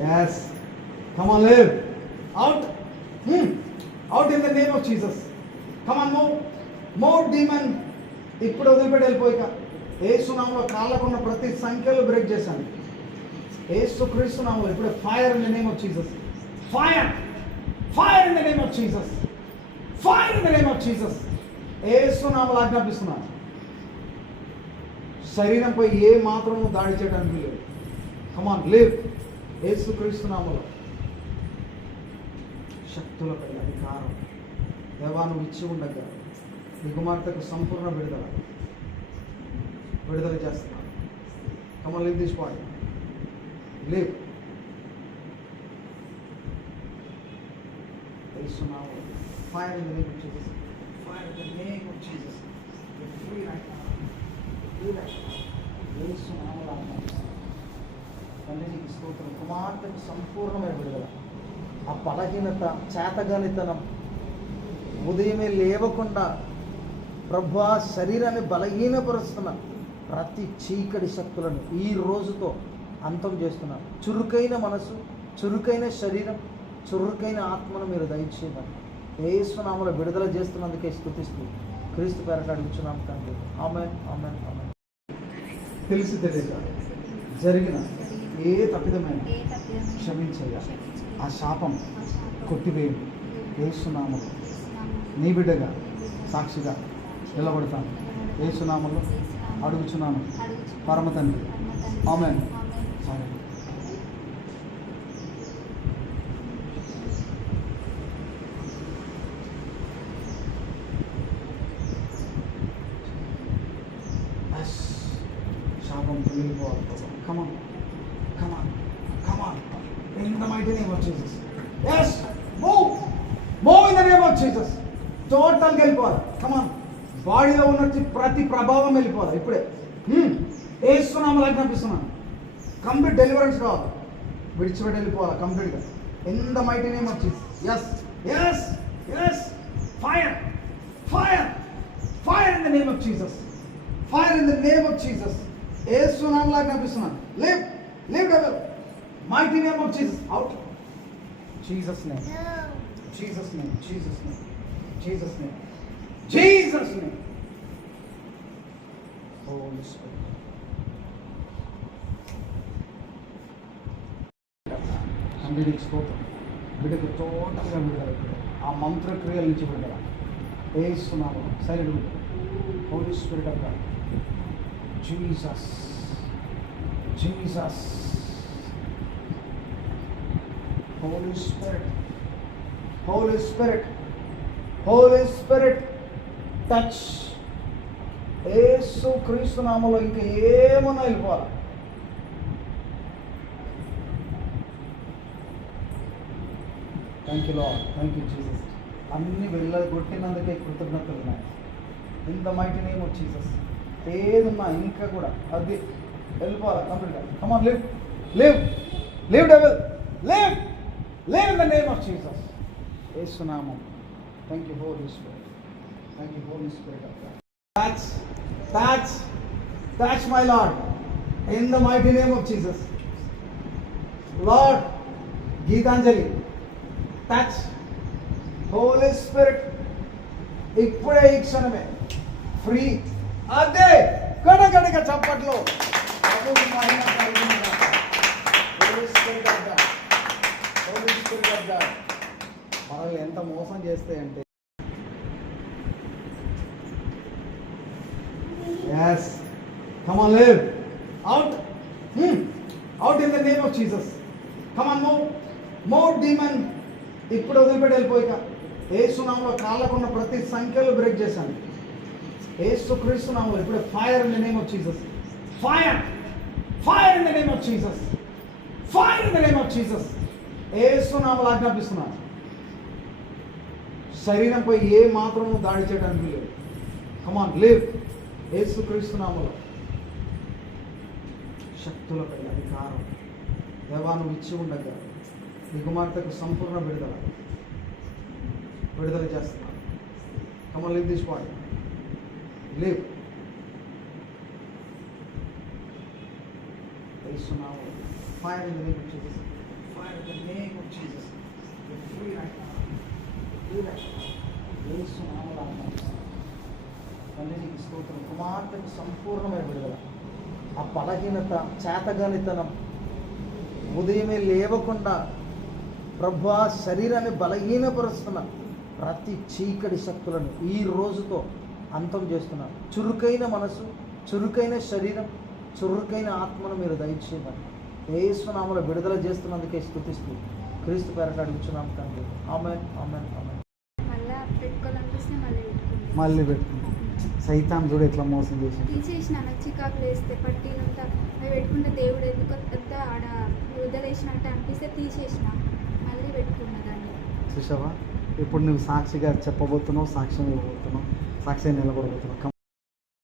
Yes. Come on, live. Out. Out in the name of Jesus. Come on, more demon. ఇప్పుడు వదిలిపెట్టి వెళ్ళిపోయిక యేసు నామములో కాళ్ళకున్న ప్రతి సంఖ్యలు బ్రేక్ చేశాను. యేసు క్రీస్తు నామములో ఇప్పుడు fire in the name of Jesus. Fire in the name of Jesus. Fire in the name of Jesus. Yesu నామములో ఆజ్ఞాపిస్తున్నాను. శరీరంపై ఏ మాత్రము దాడి చేయడానికి వీలు. కమాన్ లివ్. యేసు క్రీస్తు నామములో శక్తులపై అధికారం దేవాను ఇచ్చి ఉండగా నీ కుమార్తెకు సంపూర్ణ విడుదల చేస్తున్నాను. Come on leave this point. Leave. Yesu నామములో fire in the name of Jesus. Fire in the name of Jesus. Free right now. Yesu నామములో తండ్రి నీకు స్తోత్రం. కుమార్తెకు సంపూర్ణమైన విడుదల. ఆ బలహీనత, చేతగానితనం, ఉదయమే లేవకుండా ప్రభు శరీరాన్ని బలహీనపరుస్తున్న ప్రతి చీకటి శక్తులను ఈ రోజుతో అంతం చేస్తున్నారు. చురుకైన మనసు, చురుకైన శరీరం, చురుకైన ఆత్మను మీరు దయచేయమని యేసు నామములో విడుదల చేస్తున్నందుకే స్తుతిస్తూ క్రీస్తు పేరట అడుగుచున్నాం తండ్రి. ఆమేన్, ఆమేన్, ఆమేన్. తెలిసి తెలియక జరిగిన ఏ తప్పిదమైన క్షమించయ్యా. ఆ శాపం కొట్టివేయండి. యేసు నామములో నీ బిడ్డగా సాక్షిగా నిలబడతాను. యేసు నామములో అడుగుచున్నాను పరమ తండ్రి. ఆమేన్. సరే. శాపం తొలగిపోవాలి. కమాన్, కమాన్, కమాన్. In the mighty name of Jesus. Yes, move in the name of Jesus. టోటల్గా వెళ్ళిపోవాలి. కమాన్. బాడీలో ఉన్న ప్రతి ప్రభావం వెళ్ళిపోవాలి ఇప్పుడే. యేసు నామములో ఆజ్ఞాపిస్తున్నాను. కంప్లీట్ డెలివరెన్స్ కావాలి. విడిచిపెట్టి వెళ్ళిపోవాలి కంప్లీట్గా. In the mighty name of Jesus. Yes, yes, yes. Fire, fire, fire in the name of Jesus. Fire in the name of Jesus. Yesu నామములో ఆజ్ఞాపిస్తున్నాను. Leave, leave devil. Mighty name of Jesus. Out. Jesus name. Jesus name. Jesus name. Jesus name. Jesus name. Holy Spirit. బిడ్డకి స్తోత్రం. బిడ్డకు టోటల్గా విడుదల. ఆ మంత్రక్రియల నుంచి విడుదల. యేసు నామములో silent. Holy spirit of God. Jesus, Jesus. Holy Spirit, Holy Spirit, Holy Spirit, touch. Yesu Kristu నామములో ఇంకా ఏమన్నా వెళ్ళిపోవాలి. Thank you Lord, thank you Jesus. అన్ని వెళ్ళగొట్టినందుకే కృతజ్ఞతలు ఉన్నాయి. In the mighty name of Jesus. ఏదున్నా ఇంకా కూడా అది వెళ్ళిపోవాలి కంప్లీట్గా. Come on leave, leave, leave devil, leave. Live in the name of Jesus. Yesu నామం. Thank you, Holy Spirit. Thank you, Holy Spirit of God. Touch my Lord. In the mighty name of Jesus. Lord, Geetanjali, touch. Holy Spirit, ఇప్పుడే ఈ క్షణమే free. అదే గడగడగా చప్పట్లో ప్రభువు మహిమ కలుగునుగాక. Holy Spirit of God. మనల్ని ఎంత మోసం చేస్తాయంటే. Yes. Come on, live. Out. Out in the name of Jesus. Come on, more demon. ఇప్పుడు వదిలిపెట్టి వెళ్ళిపోయిక యేసు నామములో కాళ్ళకున్న ప్రతి సంఖ్యలు బ్రేక్ చేశాను. యేసు క్రీస్తు నామములో ఇప్పుడు fire in the name of Jesus. Fire in the name of Jesus. Fire in the name of Jesus. Yesu నామములో ఆజ్ఞాపిస్తున్నాను. శరీరంపై ఏ మాత్రము దాడి చేయడానికి వీలు. కమాన్ లివ్. యేసు క్రీస్తు నామములో శక్తులపై అధికారం దేవాను ఇచ్చి ఉండగా నీ కుమార్తెకు సంపూర్ణ విడుదల చేస్తున్నాను. Come on leave this point. Leave. Yesu నామములో fire in the name of Jesus. fire in the name of Jesus. You're free right now. Free right now. యేసు నామములో ఆజ్ఞాపిస్తున్నాను. తల్లి నీకు స్తోత్రం. కుమార్తెకు సంపూర్ణమైన విడుదల. ఆ బలహీనత, చేతగానితనం, ఉదయమే లేవకుండా ప్రభువా శరీరాన్ని బలహీనపరుస్తున్న ప్రతి చీకటి శక్తులను ఈ రోజుతో అంతం చేస్తున్నారు. చురుకైన మనసు, చురుకైన శరీరం, చురుకైన ఆత్మను మీరు దయచేయమని యేసు నామములో విడుదల చేస్తున్నందుకే స్తుతిస్తూ క్రీస్తు పేరట అడుగుచున్నాం తండ్రి. ఆమేన్, ఆమేన్, ఆమేన్. మళ్ళీ పెట్టుకుంటాం. సైతాన్ చూడు ఎట్లా మోసం చేసి తీసేసిన చికాకు వేస్తే పట్టీలంతా అవి పెట్టుకుంటే దేవుడు ఎందుకు అంతా ఆడ వదిలేసినట్టు అనిపిస్తే తీసేసిన మళ్ళీ పెట్టుకున్నదాన్ని. చూసావా, ఇప్పుడు నువ్వు సాక్షిగా చెప్పబోతున్నావు, సాక్ష్యం ఇవ్వబోతున్నావు, సాక్షి నిలబడబోతున్నావు.